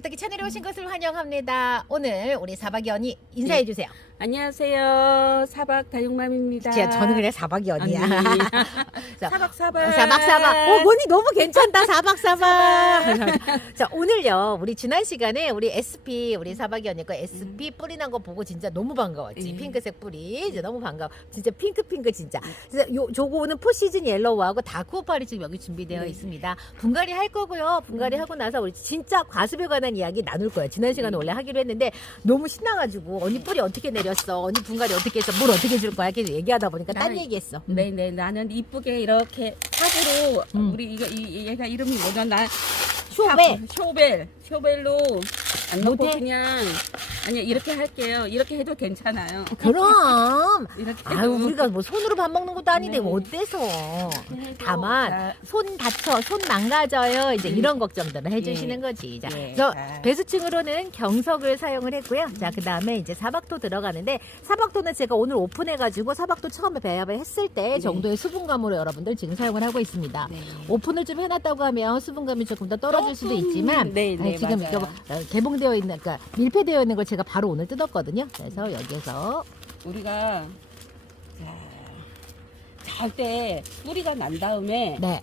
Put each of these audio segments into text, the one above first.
어떻게 채널에 오신 것을 환영합니다. 오늘 우리 사박이 언니 인사해 주세요. 안녕하세요. 사박 다육맘입니다. 저는 그냥 사박이 언니야. 언니. 자, 사박. 사박. 언니 너무 괜찮다. 사박. 자, 오늘요. 우리 지난 시간에 우리 SP 우리 사박이 언니 거 SP 뿌리 난 거 보고 진짜 너무 반가웠지. 핑크색 뿌리. 이제 너무 반가워. 진짜 핑크 진짜. 진짜 저거는 포시즌 옐로우하고 다크오팔이 지금 여기 준비되어 있습니다. 분갈이 할 거고요. 분갈이 하고 나서 우리 진짜 과습에 관한 이야기 나눌 거예요. 지난 시간에 원래 하기로 했는데 너무 신나가지고 언니 뿌리 어떻게 내렸어? 언니 분갈이 어떻게 했어? 뭘 어떻게 줄 거야? 계속 얘기하다 보니까 딴 얘기했어. 네네, 나는 이쁘게 이렇게 삽으로 우리 얘가 이름이 뭐죠? 나 쇼벨로 안 넣고 못해? 그냥 아니 이렇게 할게요. 이렇게 해도 괜찮아요. 그럼 이렇게 아유 해도. 우리가 뭐 손으로 밥 먹는 것도 아닌데 네. 어때서 해도 다만 자, 손 다쳐 손 망가져요 이제 이런 걱정들을 해주시는 거지. 자, 예. 그래서 자. 배수층으로는 경석을 사용을 했고요. 자, 그 다음에 이제 사박토 들어가는데 사박토는 제가 오늘 오픈해가지고 사박토 처음에 배합을 했을 때 정도의 수분감으로 여러분들 지금 사용을 하고 있습니다. 네. 오픈을 좀 해놨다고 하면 수분감이 조금 더 떨어질 수도 있지만 네, 네, 지금 맞아요. 이거 개봉되어 있는 그러니까 밀폐되어 있는 걸 제가 바로 오늘 뜯었거든요. 그래서 여기에서 우리가 잘 때 뿌리가 난 다음에 네.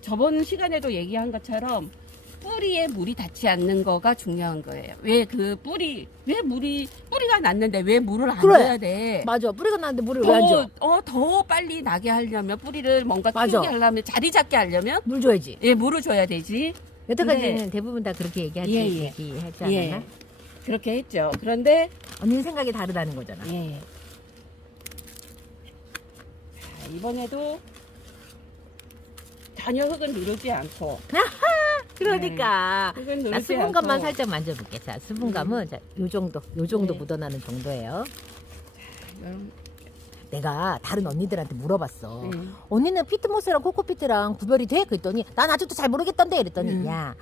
저번 시간에도 얘기한 것처럼 뿌리에 물이 닿지 않는 거가 중요한 거예요. 왜 뿌리가 났는데 왜 물을 안 그래. 줘야 돼? 맞아. 뿌리가 나는데 물을 왜 안 줘? 더 빨리 나게 하려면 뿌리를 뭔가 맞아. 키우게 하려면 자리 잡게 하려면 물 줘야지. 물을 줘야 되지. 여태까지는 대부분 다 그렇게 얘기하지. 예. 얘기하지 않았나? 예. 그렇게 했죠. 그런데 언니는 생각이 다르다는 거잖아. 예. 자, 이번에도 전혀 흙은 누르지 않고 그러니까 흙은 나 누르지 수분감만 않고 살짝 만져볼게. 자, 수분감은 자, 요 정도 네. 묻어나는 정도예요. 이런, 내가 다른 언니들한테 물어봤어. 네. 언니는 피트모스랑 코코피트랑 구별이 돼? 그랬더니 난 아직도 잘 모르겠던데 이랬더니 야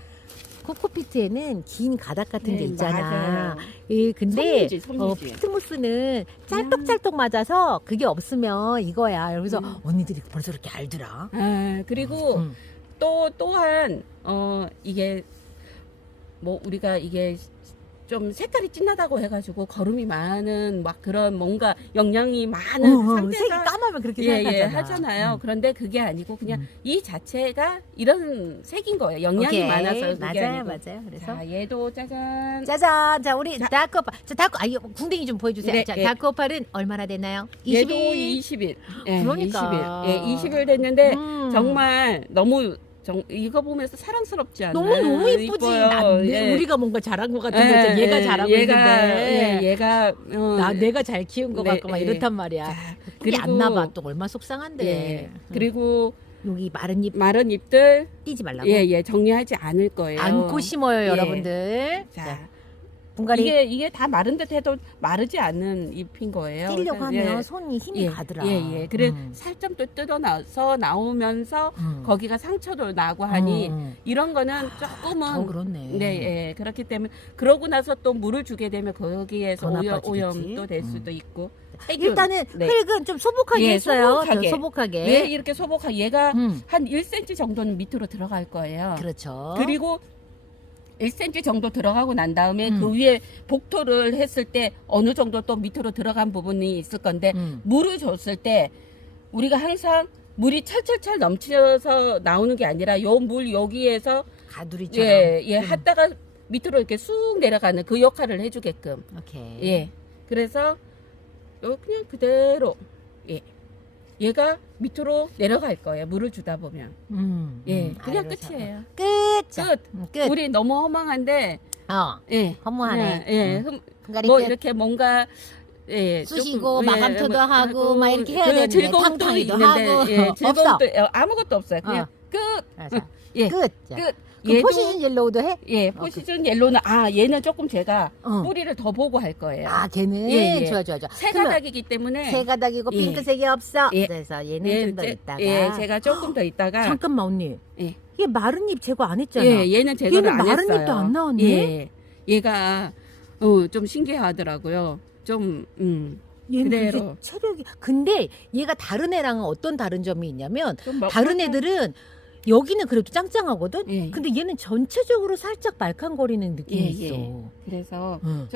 코코피트에는 긴 가닥 같은 네, 게 있잖아. 맞아요. 예, 근데 섬유지. 피트모스는 짤떡짤떡 맞아서 그게 없으면 이거야. 그래서 언니들이 벌써 그렇게 알더라. 그리고 또한 이게 뭐 우리가 이게 좀 색깔이 진하다고 해가지고 거름이 많은 막 그런 뭔가 영양이 많은 색이 상태가 까마면 그렇게 예, 생각하잖아. 하잖아요. 그런데 그게 아니고 그냥 이 자체가 이런 색인 거예요. 영양이 오케이. 많아서 그게 맞아요. 아니고. 그래서 자, 얘도 짜잔. 짜잔. 자, 우리 다크오팔. 자, 이거 궁뎅이 좀 보여주세요. 네, 자, 예. 다크오팔은 얼마나 됐나요? 얘도 20일. 20일. 예, 그러니까. 20일. 예, 20일 됐는데 정말 너무 이거 보면서 사랑스럽지 않나요? 너무 이쁘지. 이뻐요. 예. 우리가 뭔가 잘한 것 같은 거지. 얘가 잘하고 있는데. 얘가 내가 잘 키운 것 네, 같고 막 예. 이렇단 말이야. 자, 그게 안 그리고- 나봐. 또 얼마나 속상한데. 예. 그리고 여기 마른 잎 마른 잎들 띄지 말라고. 정리하지 않을 거예요. 안고 심어요, 예. 여러분들. 자, 분갈이 이게 다 마른 듯 해도 마르지 않는 잎인 거예요. 띄려고 그래서 하면 손이 힘이 예, 가더라. 예. 그래 살점 또 뜯어나서 나오면서 거기가 상처도 나고 하니 이런 거는 조금은 그렇네. 네, 예. 그렇기 때문에 그러고 나서 또 물을 주게 되면 거기에서 더 나빠지겠지. 오염도 될 수도 있고. 세균. 일단은 네. 흙은 좀 소복하게 예, 했어요. 소복하게. 소복하게. 왜 이렇게 소복하 얘가 음. 한 1cm 정도는 밑으로 들어갈 거예요. 그렇죠. 그리고 1cm 정도 들어가고 난 다음에 그 위에 복토를 했을 때 어느 정도 또 밑으로 들어간 부분이 있을 건데 물을 줬을 때 우리가 항상 물이 철철철 넘쳐서 나오는 게 아니라 요 물 여기에서 가두리처럼. 하다가 밑으로 이렇게 쑥 내려가는 그 역할을 해주게끔. 오케이. 예. 그래서 그냥 그대로 얘가 밑으로 내려갈 거예요. 물을 주다 보면. 그냥 알겠어. 끝이에요. 끝. 자, 끝. 끝. 우리 너무 허망한데 허무하네. 뭐 끝. 이렇게 뭔가 쑤시고 조금, 마감토도 하고 막 이렇게 해야 되는데 즐거움도 탕탕이도 있는데 하고 즐거움도 아무것도 없어요. 그냥 끝. 자, 예. 끝. 자, 끝. 그 포시즌 옐로우도 해? 포시즌 옐로는 얘는 조금 제가 어. 뿌리를 더 보고 할 거예요. 걔는 예. 좋아. 새 그러면 가닥이기 때문에 새 가닥이고 예. 핑크색이 없어. 예. 그래서 얘는 좀 더 있다가. 제가 조금 더 있다가 잠깐만 언니. 예. 이게 마른 잎 제거 안 했잖아. 얘는 제거를 얘는 안 마른 했어요. 잎도 안 나왔네. 예. 얘가 좀 신기하더라고요. 좀 얘는 그대로. 그렇게 체력이. 근데 얘가 다른 애랑은 어떤 다른 점이 있냐면 좀 뭐 다른 애들은 여기는 그래도 짱짱하거든. 예. 근데 얘는 전체적으로 살짝 말캉거리는 느낌이 예, 있어. 예. 그래서 응.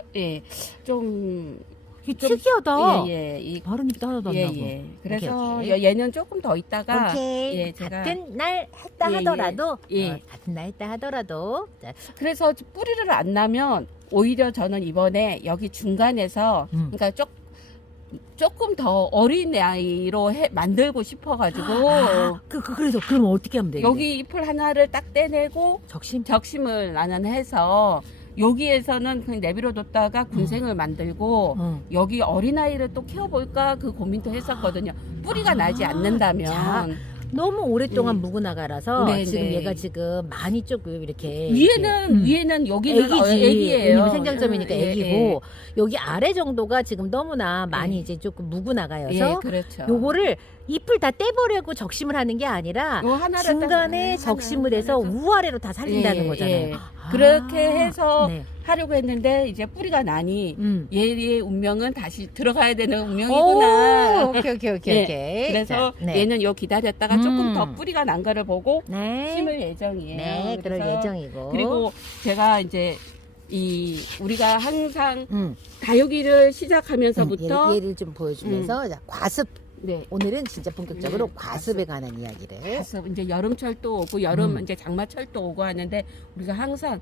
좀 이게 특이하다. 예, 이 발음이 하나도 안 예, 나고. 예. 그래서 오케이. 얘는 조금 더 있다가 오케이. 예, 제가 같은 날 했다 예, 예. 하더라도 예. 같은 날 했다 하더라도 자, 그래서 뿌리를 안 나면 오히려 저는 이번에 여기 중간에서 그러니까 조금 더 어린 나이로 만들고 싶어가지고 그래서 그럼 어떻게 하면 돼? 여기 잎을 하나를 딱 떼내고 적심을 나는 해서 여기에서는 그냥 내버려뒀다가 군생을 만들고 여기 어린아이를 또 키워볼까 그 고민도 했었거든요. 뿌리가 나지 않는다면. 자, 너무 오랫동안 묵은 아가라서 네, 지금 네. 얘가 지금 많이 조금 이렇게 위에는 여기는 애기예요. 왜냐면 생장점이니까 예, 애기고 예. 여기 아래 정도가 지금 너무나 많이 예. 이제 조금 묵은 아가여서 예, 그렇죠. 요거를 잎을 다 떼버리고 적심을 하는 게 아니라 요 하나를 중간에 적심을 해서 우아래로 다 살린다는 예, 거잖아요. 예. 그렇게 해서 네. 하려고 했는데 이제 뿌리가 나니 얘의 운명은 다시 들어가야 되는 오, 운명이구나. 오케이. 예. 그래서 자, 네. 얘는 요 기다렸다가 조금 더 뿌리가 난 거를 보고 네. 심을 예정이에요. 네, 그럴 그래서 예정이고. 그리고 제가 이제 우리가 항상 다육이를 시작하면서부터 얘를 좀 보여주면서 자, 과습. 네. 오늘은 진짜 본격적으로 네, 과습에 관한 이야기를. 가서 이제 여름철도 오고 이제 장마철도 오고 하는데 우리가 항상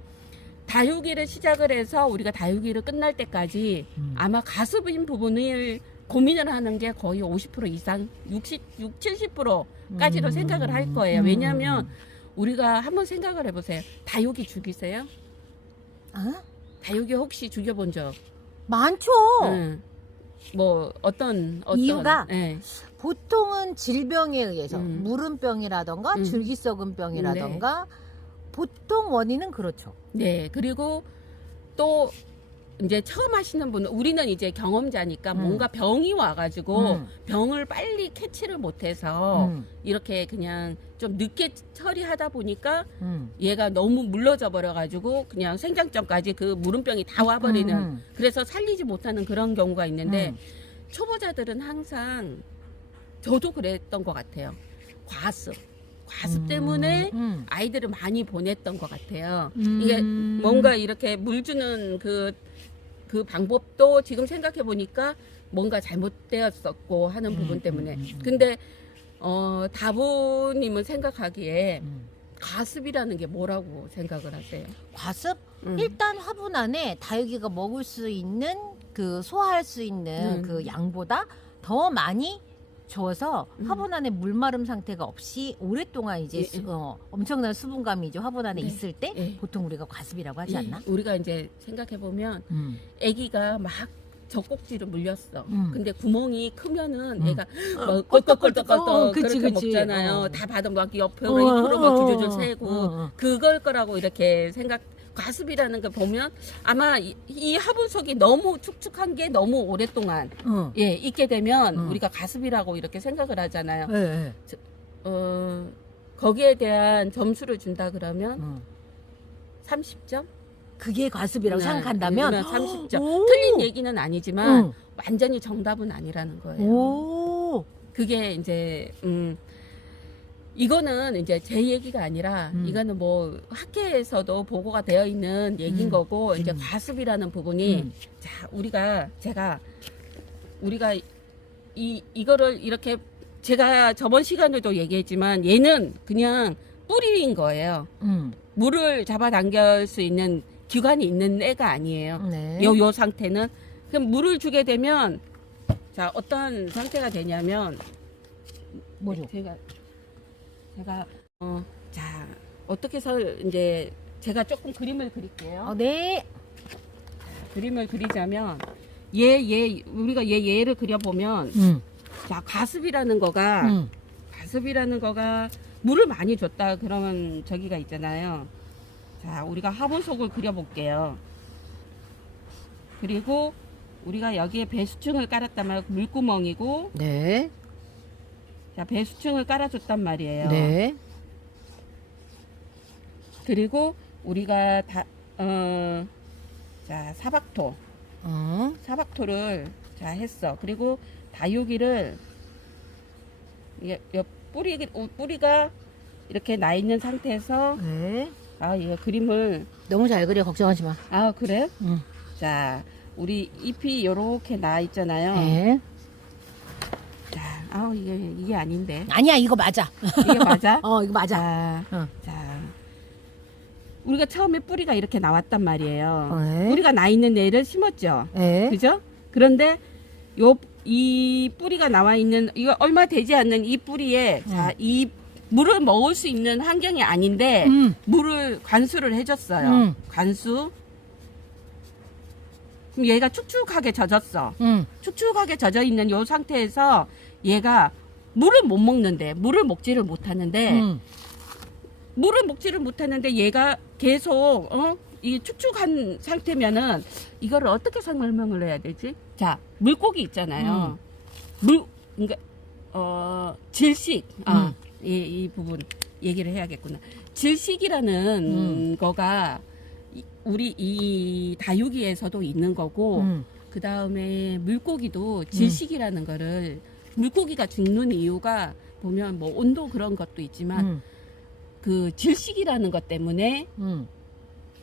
다육이를 시작을 해서 우리가 다육이를 끝날 때까지 아마 가습인 부분을 고민을 하는 게 거의 50% 이상 70%까지도 생각을 할 거예요. 왜냐하면 우리가 한번 생각을 해보세요. 다육이 죽이세요? 다육이 혹시 죽여본 적? 많죠. 뭐 어떤 이유가 예. 보통은 질병에 의해서 음. 무름병이라던가 줄기 썩은 병이라던가 보통 원인은 그렇죠. 네, 그리고 또 이제 처음 하시는 분은 우리는 이제 경험자니까 뭔가 병이 와가지고 병을 빨리 캐치를 못해서 이렇게 그냥 좀 늦게 처리하다 보니까 얘가 너무 물러져 버려가지고 그냥 생장점까지 그 무름병이 다 와버리는 그래서 살리지 못하는 그런 경우가 있는데 초보자들은 항상 저도 그랬던 것 같아요. 과습 때문에 아이들을 많이 보냈던 것 같아요. 이게 뭔가 이렇게 물 주는 그 방법도 지금 생각해 보니까 뭔가 잘못되었었고 하는 부분 때문에. 근데 다부님은 생각하기에 과습이라는 게 뭐라고 생각을 하세요? 과습? 일단 화분 안에 다육이가 먹을 수 있는 그 소화할 수 있는 그 양보다 더 많이 줘서 화분 안에 물마름 상태가 없이 오랫동안 이제 엄청난 수분감이 이제 화분 안에 있을 때 보통 우리가 과습이라고 하지 않나? 우리가 이제 생각해 보면 아기가 막 젖꼭지를 물렸어. 근데 구멍이 크면은 애가 막 껄껄껄껄껄 그렇게 먹잖아요. 다 받아 막 옆으로 입으로 막 줄줄 세고 그걸 거라고 이렇게 과습이라는 걸 보면 아마 이 화분속이 너무 축축한 게 너무 오랫동안 있게 되면 우리가 과습이라고 이렇게 생각을 하잖아요. 거기에 대한 점수를 준다 그러면 30점? 그게 과습이라고 생각한다면 30점. 틀린 얘기는 아니지만 완전히 정답은 아니라는 거예요. 그게 이제 이거는 이제 제 얘기가 아니라 이거는 뭐 학계에서도 보고가 되어 있는 얘기인 거고 이제 과습이라는 부분이 자 우리가 이거를 이렇게 제가 저번 시간에도 얘기했지만 얘는 그냥 뿌리인 거예요. 물을 잡아당길 수 있는 기관이 있는 애가 아니에요. 네. 요 상태는 그럼 물을 주게 되면 자 어떤 상태가 되냐면 뭐죠? 제가 자 어떻게 해서 이제 제가 조금 그림을 그릴게요. 네. 그림을 그리자면 우리가 얘를 그려보면 자 과습이라는 거가 물을 많이 줬다 그러면 저기가 있잖아요. 자 우리가 화분속을 그려볼게요. 그리고 우리가 여기에 배수층을 깔았단 말이에요. 물구멍이고 네. 자 배수층을 깔아줬단 말이에요. 네. 그리고 우리가 자 사박토를 자 했어. 그리고 다육이를 뿌리가 이렇게 나 있는 상태에서 네. 아, 이거 그림을 너무 잘 그려 걱정하지 마. 아, 그래? 응. 자, 우리 잎이 이렇게 나 있잖아요. 네. 자, 아, 이게 아닌데. 아니야 이거 맞아. 이게 맞아? 이거 맞아. 자, 응. 자, 우리가 처음에 뿌리가 이렇게 나왔단 말이에요. 네. 뿌리가 나 있는 애를 심었죠. 네. 그죠? 그런데 이 뿌리가 나와 있는 이거 얼마 되지 않는 이 뿌리에 자, 이 물을 먹을 수 있는 환경이 아닌데 물을 관수를 해줬어요. 관수. 그럼 얘가 축축하게 젖었어. 축축하게 젖어 있는 이 상태에서 얘가 물을 못 먹는데 물을 먹지를 못하는데 물을 먹지를 못하는데 얘가 계속 이 축축한 상태면은 이거를 어떻게 설명을 해야 되지? 자, 물고기 있잖아요. 그러니까 질식. 이 부분 얘기를 해야겠구나. 질식이라는 거가 우리 이 다육이에서도 있는 거고 그 다음에 물고기도 질식이라는 거를 물고기가 죽는 이유가 보면 뭐 온도 그런 것도 있지만 그 질식이라는 것 때문에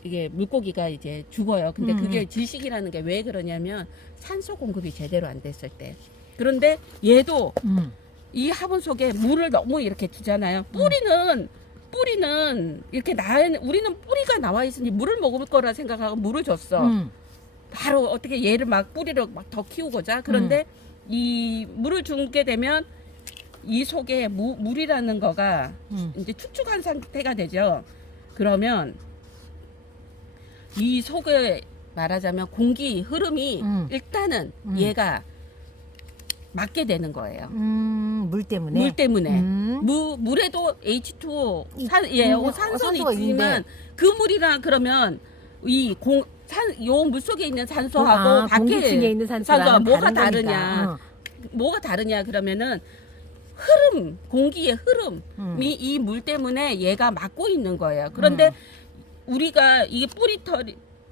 이게 물고기가 이제 죽어요. 근데 그게 질식이라는 게 왜 그러냐면 산소 공급이 제대로 안 됐을 때. 그런데 얘도 이 화분 속에 물을 너무 이렇게 주잖아요. 뿌리는 이렇게 우리는 뿌리가 나와 있으니 물을 먹을 거라 생각하고 물을 줬어. 바로 어떻게 얘를 막 뿌리를 막 더 키우고자. 그런데 이 물을 주게 되면 이 속에 물이라는 거가 이제 축축한 상태가 되죠. 그러면 이 속에 말하자면 공기 흐름이 일단은 얘가 맞게 되는 거예요. 물 때문에. 물 때문에. 물에도 H2O, 산소는 산소가 있지만 있는데. 그 물이랑 그러면 요 물 속에 있는 산소하고 밖에 공기층에 있는 산소랑 뭐가 다른 다르냐? 거니까. 뭐가 다르냐 그러면은 공기의 흐름이 이 물 때문에 얘가 막고 있는 거예요. 그런데 우리가 이게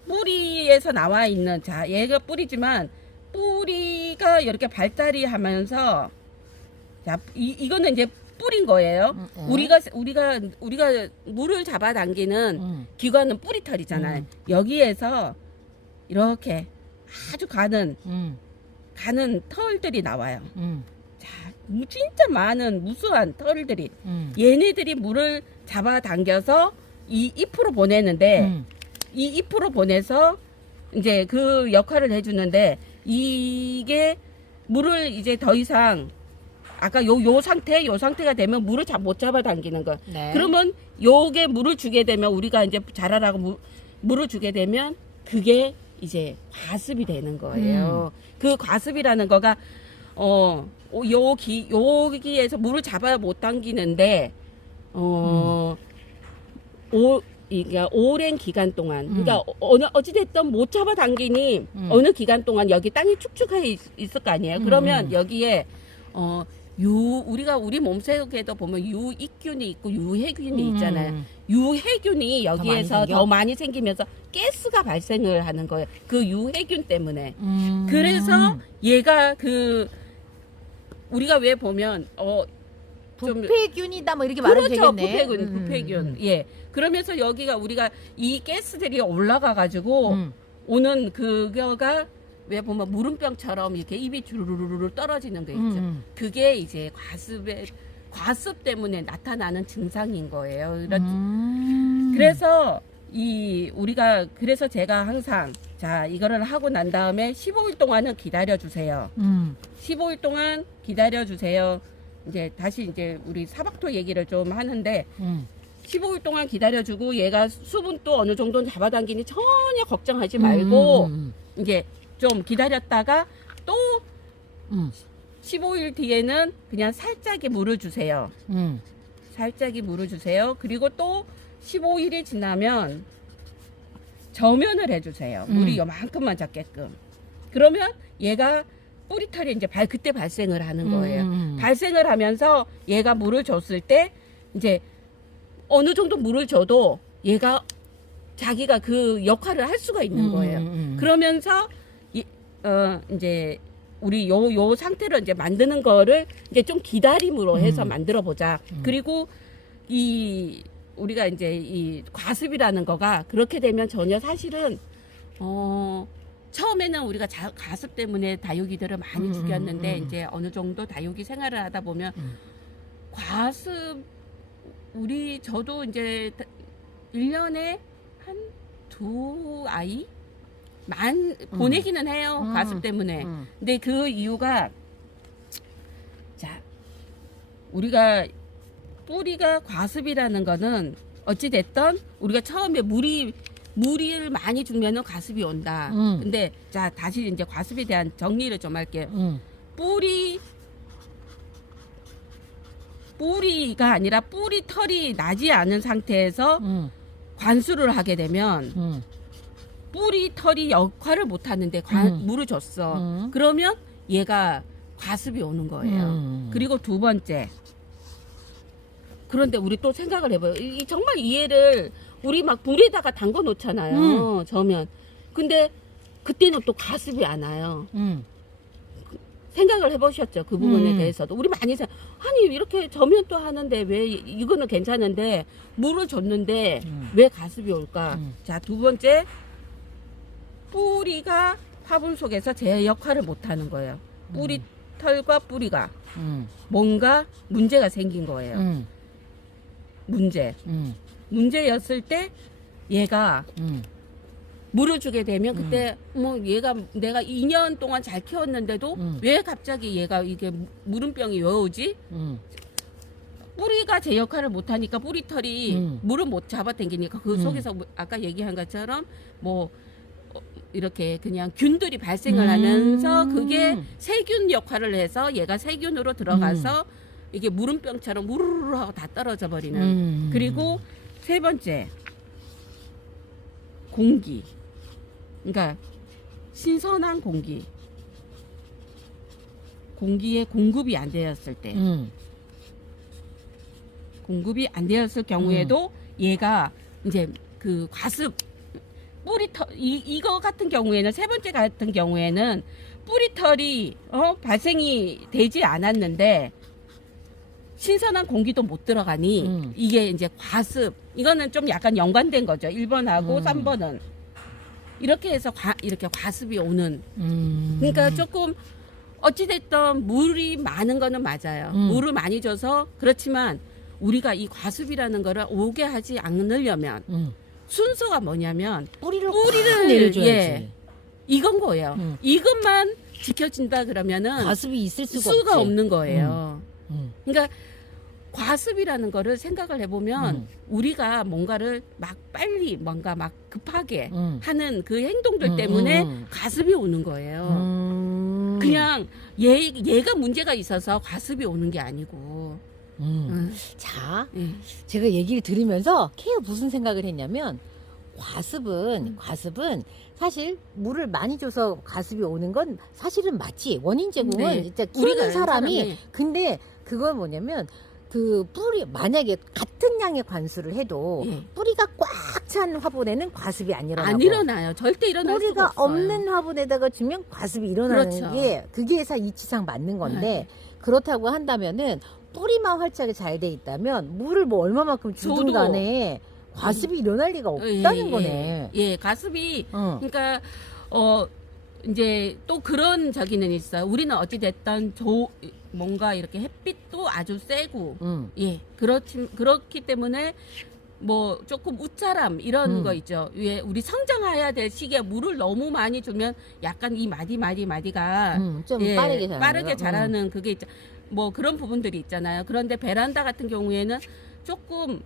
뿌리에서 나와 있는 얘가 뿌리지만 뿌리가 이렇게 발달이 하면서 자, 이거는 이제 뿌린 거예요. 우리가 물을 잡아당기는 기관은 뿌리털이잖아요. 여기에서 이렇게 아주 가는 털들이 나와요. 자, 진짜 많은 무수한 털들이 얘네들이 물을 잡아당겨서 이 잎으로 보내는데 이 잎으로 보내서 이제 그 역할을 해주는데 이게 물을 이제 더 이상 아까 요 상태가 되면 물을 못 잡아당기는 거. 네. 그러면 요게 물을 주게 되면 우리가 이제 자라라고 물을 주게 되면 그게 이제 과습이 되는 거예요. 그 과습이라는 거가 여기에서 물을 잡아 못 당기는데 그러니까 오랜 기간 동안 그러니까 어찌됐든 못 잡아당기니 어느 기간 동안 여기 땅이 축축해 있을 거 아니에요. 그러면 여기에 우리 몸속에도 보면 유익균이 있고 유해균이 있잖아요. 유해균이 여기에서 더 많이 생기면서 가스가 발생을 하는 거예요. 그 유해균 때문에. 그래서 얘가 우리가 왜 보면 부패균이다 뭐 이렇게 말하면 그렇죠. 되겠네. 부패균. 예. 그러면서 여기가 우리가 이 가스들이 올라가 가지고 오는 그거가 왜 보면 물음병처럼 이렇게 입이 주르르르 떨어지는 게 있죠. 그게 이제 과습 때문에 나타나는 증상인 거예요. 그래서 그래서 제가 항상 이거를 하고 난 다음에 15일 동안은 기다려 주세요. 15일 동안 기다려 주세요. 이제 다시 이제 우리 사박토 얘기를 좀 하는데 15일 동안 기다려주고 얘가 수분 또 어느 정도 잡아당기니 전혀 걱정하지 말고 이제 좀 기다렸다가 또 15일 뒤에는 그냥 살짝의 물을 주세요. 살짝의 물을 주세요. 그리고 또 15일이 지나면 저면을 해주세요. 물이 요만큼만 잡게끔. 그러면 얘가 뿌리털이 이제 그때 발생을 하는 거예요. 발생을 하면서 얘가 물을 줬을 때 이제 어느 정도 물을 줘도 얘가 자기가 그 역할을 할 수가 있는 거예요. 그러면서 이제 우리 요 상태로 이제 만드는 거를 이제 좀 기다림으로 해서 만들어 보자. 그리고 우리가 이제 이 과습이라는 거가 그렇게 되면 전혀 사실은 처음에는 우리가 가습 때문에 다육이들을 많이 죽였는데 이제 어느 정도 다육이 생활을 하다 보면 과습 저도 이제 1년에 한 2아이 보내기는 해요. 과습 때문에. 근데 그 이유가 자 우리가 뿌리가 과습이라는 거는 어찌됐든 우리가 처음에 물을 많이 주면은 과습이 온다. 근데 자 다시 이제 과습에 대한 정리를 좀 할게요. 뿌리가 아니라 뿌리 털이 나지 않은 상태에서 관수를 하게 되면 뿌리 털이 역할을 못 하는데 물을 줬어. 그러면 얘가 과습이 오는 거예요. 그리고 두 번째. 그런데 우리 또 생각을 해봐요. 정말 이 애를 우리 막 물에다가 담궈 놓잖아요. 저면. 근데 그때는 또 과습이 안 와요. 생각을 해보셨죠? 그 부분에 대해서도. 우리 많이 아니 이렇게 저면 또 하는데 왜 이거는 괜찮은데 물을 줬는데 왜 과습이 올까? 자, 두 번째. 뿌리가 화분 속에서 제 역할을 못하는 거예요. 뿌리 털과 뿌리가 뭔가 문제가 생긴 거예요. 문제였을 때 얘가 물을 주게 되면 그때 뭐 얘가 내가 2년 동안 잘 키웠는데도 왜 갑자기 얘가 이게 물음병이 왜 오지? 뿌리가 제 역할을 못하니까 뿌리털이 물을 못 잡아당기니까 그 속에서 아까 얘기한 것처럼 뭐 이렇게 그냥 균들이 발생을 하면서 그게 세균 역할을 해서 얘가 세균으로 들어가서 이게 물음병처럼 우르르 하고 다 떨어져 버리는. 그리고 세 번째 공기. 그러니까 신선한 공기의 공급이 안 되었을 때 공급이 안 되었을 경우에도 얘가 이제 그 과습 뿌리털 이거 같은 경우에는 세 번째 같은 경우에는 뿌리털이 발생이 되지 않았는데 신선한 공기도 못 들어가니 이게 이제 과습 이거는 좀 약간 연관된 거죠. 1번하고 3번은 이렇게 해서 이렇게 과습이 오는 그러니까 조금 어찌됐든 물이 많은 거는 맞아요. 물을 많이 줘서 그렇지만 우리가 이 과습이라는 거를 오게 하지 않으려면 순서가 뭐냐면 뿌리를 내려줘야지. 이건 거예요. 이것만 지켜진다 그러면은 과습이 있을 수가 없지. 없는 거예요. 그러니까 과습이라는 거를 생각을 해보면 우리가 뭔가를 막 빨리 뭔가 막 급하게 하는 그 행동들 때문에 과습이 오는 거예요. 그냥 얘가 문제가 있어서 과습이 오는 게 아니고. 자, 제가 얘기를 들으면서 걔가 무슨 생각을 했냐면 과습은 사실 물을 많이 줘서 과습이 오는 건 사실은 맞지. 원인 제공은 진짜 키우는 사람이. 근데 그건 뭐냐면 그 뿌리 만약에 같은 양의 관수를 해도 뿌리가 꽉 찬 화분에는 과습이 안 일어나요. 절대 일어날 수가 뿌리가 없어요. 없는 화분에다가 주면 과습이 일어나는 그렇죠. 게 그게 이치상 맞는 건데 그렇다고 한다면은 뿌리만 활짝이 잘 돼 있다면 물을 뭐 얼마만큼 주든 간에 과습이 일어날 리가 없다는 거네. 과습이 그러니까 이제 또 그런 저기는 있어요. 우리는 어찌 됐든 뭔가 이렇게 햇빛도 아주 세고 그렇기 때문에 뭐 조금 웃자람 이런 거 있죠. 왜 우리 성장해야 될 시기에 물을 너무 많이 주면 약간 이 마디가 좀 빠르게 자라는 그게 있죠. 뭐 그런 부분들이 있잖아요. 그런데 베란다 같은 경우에는 조금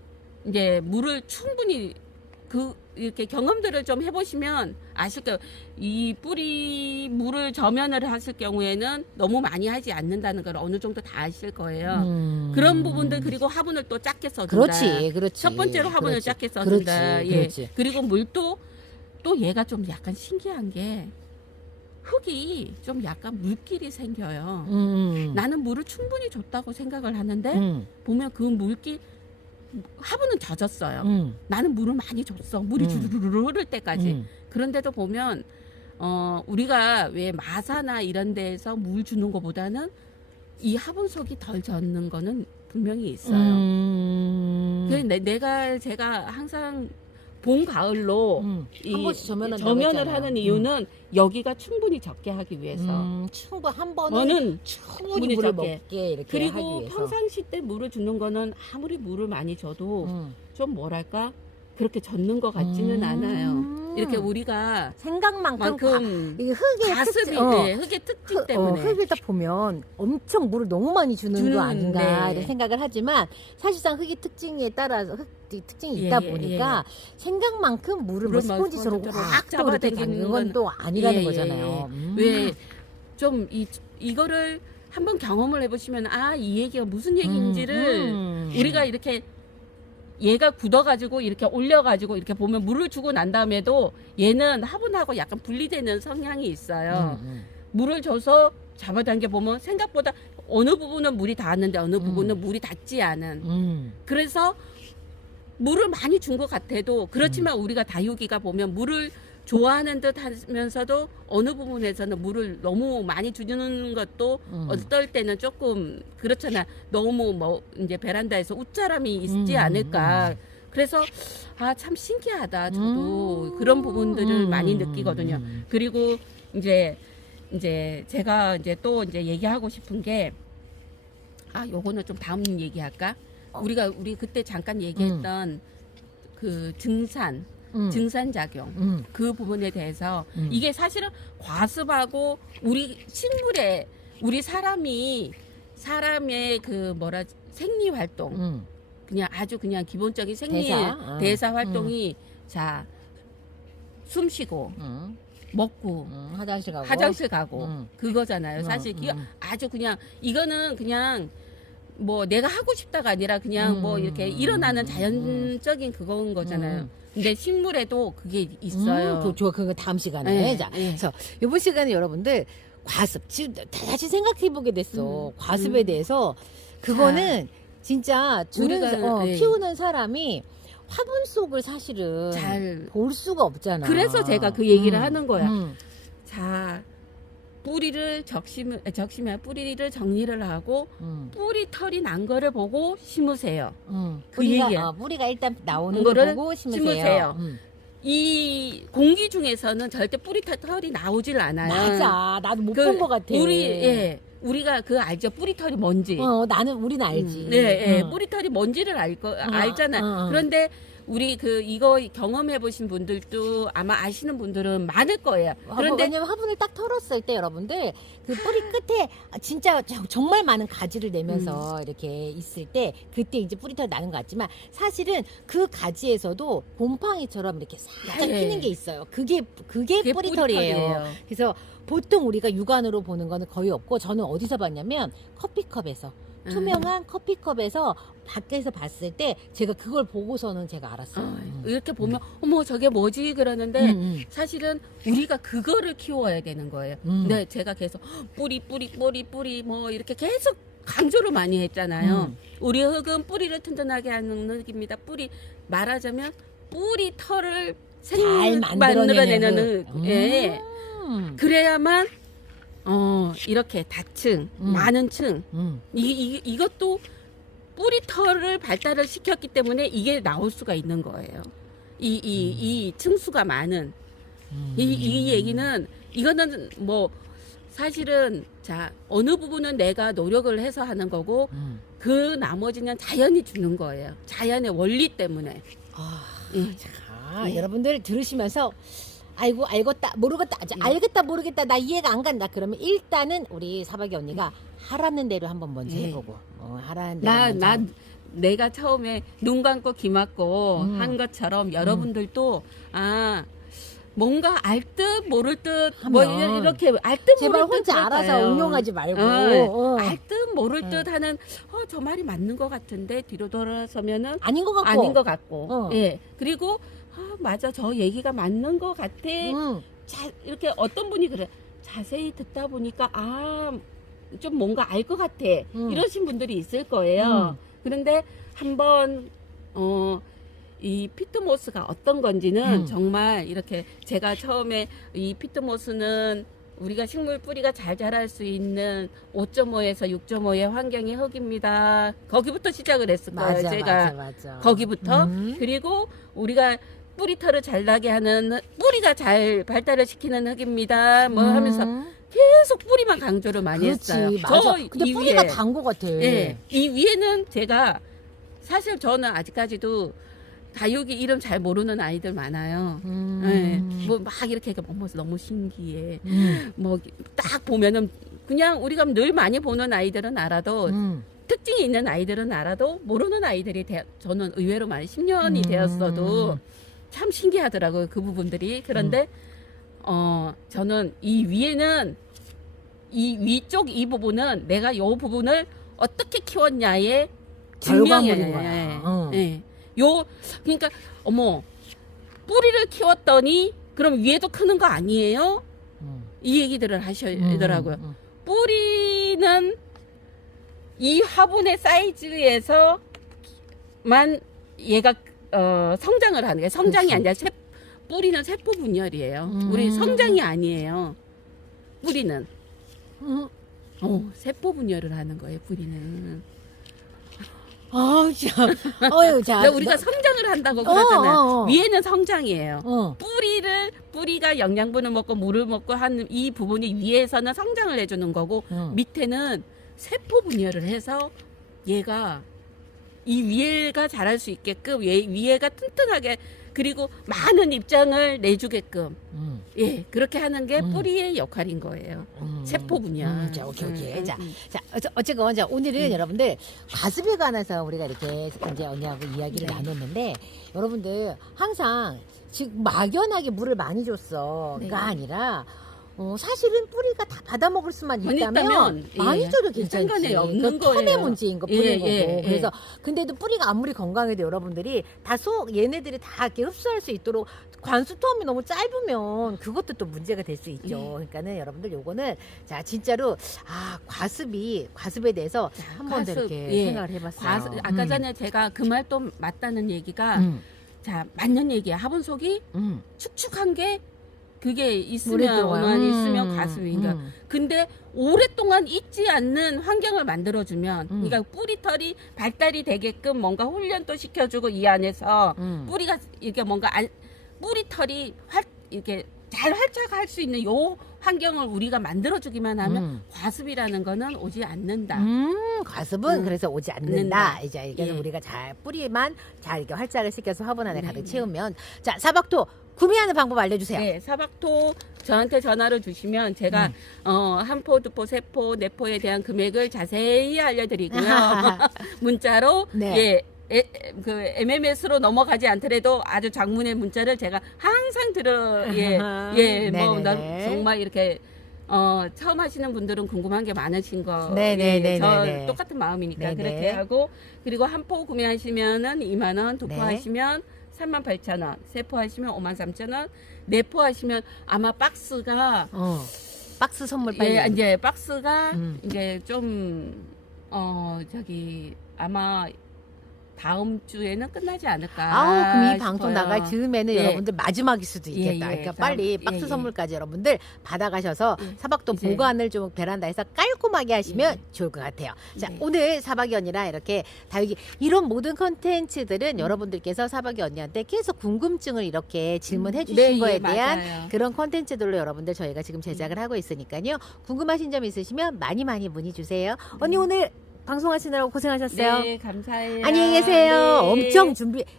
이제 물을 충분히 이렇게 경험들을 좀 해보시면 아실 거예요. 이 뿌리 물을 저면을 하실 경우에는 너무 많이 하지 않는다는 걸 어느 정도 다 아실 거예요. 그런 부분들 그리고 화분을 또 작게 써준다. 그렇지. 첫 번째로 화분을 작게 써준다. 그렇지. 그리고 물도 또 얘가 좀 약간 신기한 게 흙이 좀 약간 물길이 생겨요. 나는 물을 충분히 줬다고 생각을 하는데 보면 그 물길 화분은 젖었어요. 나는 물을 많이 줬어. 물이 주르르르 흐를 때까지. 그런데도 보면 우리가 왜 마사나 이런 데에서 물 주는 것보다는 이 화분 속이 덜 젖는 거는 분명히 있어요. 제가 항상 봄 가을로 한 번씩 저면을 하는 이유는 여기가 충분히 적게 하기 위해서. 충분 한 번은 충분히 물을 적게. 먹게 이렇게 하기 그리고 위해서. 평상시 때 물을 주는 거는 아무리 물을 많이 줘도 좀 뭐랄까 그렇게 젖는 것 같지는 않아요. 이렇게 우리가 생각만큼 이 흙의 가습이 특징, 흙의 특징 때문에 흙을 딱 보면 엄청 물을 너무 많이 주는 거 아닌가 네. 이런 생각을 하지만 사실상 흙의 특징에 따라서 특징이 있다 보니까 생각만큼 물을 뭐 스폰지처럼 확 잡아당기는 건 또 아니라는 거잖아요. 왜 좀 이거를 한번 경험을 해보시면 이 얘기가 무슨 얘기인지를 우리가 이렇게 얘가 굳어가지고 이렇게 올려가지고 이렇게 보면 물을 주고 난 다음에도 얘는 화분하고 약간 분리되는 성향이 있어요. 물을 줘서 잡아당겨 보면 생각보다 어느 부분은 물이 닿았는데 어느 부분은 물이 닿지 않은. 그래서 물을 많이 준 것 같아도 그렇지만 우리가 다육이가 보면 물을 좋아하는 듯 하면서도 어느 부분에서는 물을 너무 많이 주는 것도 어떨 때는 조금 그렇잖아. 너무 뭐 이제 베란다에서 웃자람이 있지 않을까. 그래서 참 신기하다. 저도 그런 부분들을 많이 느끼거든요. 그리고 이제 제가 이제 또 이제 얘기하고 싶은 게 요거는 좀 다음 얘기할까? 우리 그때 잠깐 얘기했던 그 증산작용 그 부분에 대해서 이게 사실은 과습하고 우리 식물에 우리 사람의 그 생리활동 그냥 아주 그냥 기본적인 대사 활동이 자 숨쉬고 먹고 화장실 가고 그거잖아요. 사실 아주 그냥 이거는 그냥 뭐 내가 하고 싶다가 아니라 그냥 뭐 이렇게 일어나는 자연적인 그건 거잖아요. 근데 식물에도 그게 있어요. 그거 다음 시간에. 자, 그래서 이번 시간에 여러분들 과습 지금 다시 생각해보게 됐어. 과습에 대해서 그거는 진짜 우리가 키우는 사람이 화분 속을 사실은 잘 볼 수가 없잖아. 그래서 제가 그 얘기를 하는 거야. 자, 뿌리를 적시면 뿌리를 정리를 하고 뿌리 털이 난 거를 보고 심으세요. 뿌리가 일단 나오는 걸 보고 심으세요. 이 공기 중에서는 절대 뿌리 털이 나오질 않아요. 맞아, 나도 못 본 것 같아. 우리가 알죠. 뿌리 털이 뭔지. 우리는 알지. 뿌리 털이 뭔지를 알잖아. 그런데 우리 이거 경험해 보신 분들도 아마 아시는 분들은 많을 거예요. 그런데 왜냐면 화분을 딱 털었을 때 여러분들 그 뿌리 끝에 진짜 정말 많은 가지를 내면서 이렇게 있을 때 그때 이제 뿌리털이 나는 것 같지만 사실은 그 가지에서도 곰팡이처럼 이렇게 살짝 피는 게 있어요. 그게 뿌리털이에요. 그래서 보통 우리가 육안으로 보는 거는 거의 없고 저는 어디서 봤냐면 커피컵에서 투명한 커피컵에서 밖에서 봤을 때 제가 그걸 보고서는 제가 알았어요. 이렇게 보면 어머 저게 뭐지 그러는데 사실은 우리가 그거를 키워야 되는 거예요. 근데 제가 계속 뿌리 뭐 이렇게 계속 강조를 많이 했잖아요. 우리 흙은 뿌리를 튼튼하게 하는 흙입니다. 말하자면 뿌리 털을 잘 만들어내는 흙. 그래야만 이렇게 다층, 많은 층, 이것도 뿌리털을 발달을 시켰기 때문에 이게 나올 수가 있는 거예요. 이 층수가 많은. 이 얘기는, 이거는 뭐, 사실은, 어느 부분은 내가 노력을 해서 하는 거고, 그 나머지는 자연이 주는 거예요. 자연의 원리 때문에. 여러분들 들으시면서, 아이고 알겠다 모르겠다 알겠다 모르겠다 나 이해가 안 간다 그러면 일단은 우리 사박이 언니가 하라는 대로 한번 먼저 해보고 하라는 대로 내가 처음에 눈 감고 귀 막고 한 것처럼 여러분들도 뭔가 알 듯 모를 듯 뭐 이렇게 알 듯 제발 모를 듯 혼자 알아서 응용하지 말고 알 듯 모를 듯 하는 저 말이 맞는 것 같은데 뒤로 돌아서면은 아닌 것 같고 그리고 맞아 저 얘기가 맞는 것 같아. 이렇게 어떤 분이 그래 자세히 듣다 보니까 좀 뭔가 알 것 같아 이러신 분들이 있을 거예요. 그런데 한번 이 피트모스가 어떤 건지는 정말 이렇게 제가 처음에 이 피트모스는 우리가 식물 뿌리가 잘 자랄 수 있는 5.5에서 6.5의 환경의 흙입니다. 거기부터 시작을 했을 거예요. 제가 맞아. 거기부터 그리고 우리가 뿌리털을 잘 나게 하는 뿌리가 잘 발달을 시키는 흙입니다. 뭐 하면서 계속 뿌리만 강조를 많이 했어요. 맞아. 근데 이 뿌리가 위에, 단 것 같아. 예, 이 위에는 제가 사실 저는 아직까지도 다육이 이름 잘 모르는 아이들 많아요. 예, 뭐 막 이렇게 어머 너무 신기해. 뭐 딱 보면은 그냥 우리가 늘 많이 보는 아이들은 알아도 특징이 있는 아이들은 알아도 모르는 아이들이 저는 의외로 많이 10년이 되었어도 참 신기하더라고요. 그 부분들이. 그런데 저는 이 위에는 이 위쪽 이 부분은 내가 요 부분을 어떻게 키웠냐의 결과물인 증명이에요. 거야. 예. 요 그러니까 어머 뿌리를 키웠더니 그럼 위에도 크는 거 아니에요? 이 얘기들을 하시더라고요. 뿌리는 이 화분의 사이즈에서만 얘가 성장을 하는 거예요. 성장이 그치. 아니라 뿌리는 세포 분열이에요. 우리 성장이 아니에요. 뿌리는 세포 분열을 하는 거예요. 뿌리는. 자, 자. 우리가 성장을 한다고 그러잖아요. 위에는 성장이에요. 뿌리가 영양분을 먹고 물을 먹고 하는 이 부분이 위에서는 성장을 해주는 거고 밑에는 세포 분열을 해서 얘가 이 위에가 자랄 수 있게끔 위에가 튼튼하게 그리고 많은 입장을 내주게끔 예 그렇게 하는 게 뿌리의 역할인 거예요. 세포 분열. 자, 오케이. 자, 어쨌건 자 오늘은 여러분들 과습에 관해서 우리가 이렇게 이제 언니하고 이야기를 나눴는데 여러분들 항상 지금 막연하게 물을 많이 줬어가 아니라. 사실은 뿌리가 다 받아먹을 수만 있다면 많이 줘도 괜찮지. 상관이 없는 그 텀의 거예요. 문제인 거 뿌리는 거고. 예. 그래서 근데도 뿌리가 아무리 건강해도 여러분들이 다 얘네들이 다 이렇게 흡수할 수 있도록 관수 텀이 너무 짧으면 그것도 또 문제가 될 수 있죠. 그러니까는 여러분들 요거는 자 진짜로 과습에 대해서 한 번 더 이렇게 생각을 해봤어요. 아까 전에 제가 그 말 또 맞다는 얘기가 자 맞는 얘기야. 화분속이 축축한 게 그게 있으면 과습인가. 근데 오랫동안 있지 않는 환경을 만들어주면, 그러니까 뿌리털이 발달이 되게끔 뭔가 훈련도 시켜주고 이 안에서 뿌리가 이렇게 뭔가 뿌리털이 이렇게 잘 활착할 수 있는 요 환경을 우리가 만들어주기만 하면 과습이라는 거는 오지 않는다. 과습은 그래서 오지 않는다. 이제 이게 예. 우리가 뿌리만 잘 이렇게 활짝을 시켜서 화분 안에 가득 채우면 자 사박토 구매하는 방법 알려주세요. 네, 사박토 저한테 전화를 주시면 제가 한 포, 두 포, 세 포, 네 포에 대한 금액을 자세히 알려드리고요. 문자로 그 MMS로 넘어가지 않더라도 아주 장문의 문자를 제가 항상 정말 이렇게 처음 하시는 분들은 궁금한 게 많으신 거. 저 똑같은 마음이니까 그렇게 하고 그리고 한 포 구매하시면은 2만 원, 두 포 하시면 38,000원, 세 포 하시면 53,000원, 네 포 하시면 아마 박스가 박스 선물 빨리. 이제 박스가 이제 좀 아마 다음 주에는 끝나지 않을까. 그럼 이 방송 싶어요. 나갈 즈음에는 여러분들 마지막일 수도 있겠다. 그러니까 빨리 박스 선물까지 여러분들 받아가셔서 사박도 보관을 좀 베란다에서 깔끔하게 하시면 좋을 것 같아요. 자, 오늘 사박이 언니랑 이렇게 다육이 이런 모든 컨텐츠들은 여러분들께서 사박이 언니한테 계속 궁금증을 이렇게 질문해 주신 거에 대한 맞아요. 그런 컨텐츠들로 여러분들 저희가 지금 제작을 하고 있으니까요. 궁금하신 점 있으시면 많이 문의 주세요. 언니 오늘 방송하시느라고 고생하셨어요. 네, 감사해요. 안녕히 계세요. 네. 엄청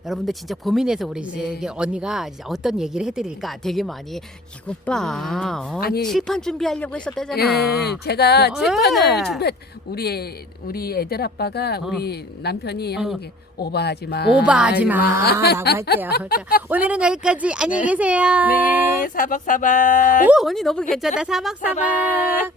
여러분들 진짜 고민해서 우리 이제 언니가 이제 어떤 얘기를 해드릴까 되게 많이 이것 봐. 칠판 준비하려고 했었다잖아. 예, 제가 칠판을 예. 준비. 우리 애들 아빠가 우리 남편이 하는 게 오버하지 마. 라고 할게요. 자, 오늘은 여기까지. 안녕히 계세요. 네, 사박사박. 오, 언니 너무 괜찮다. 사박사박.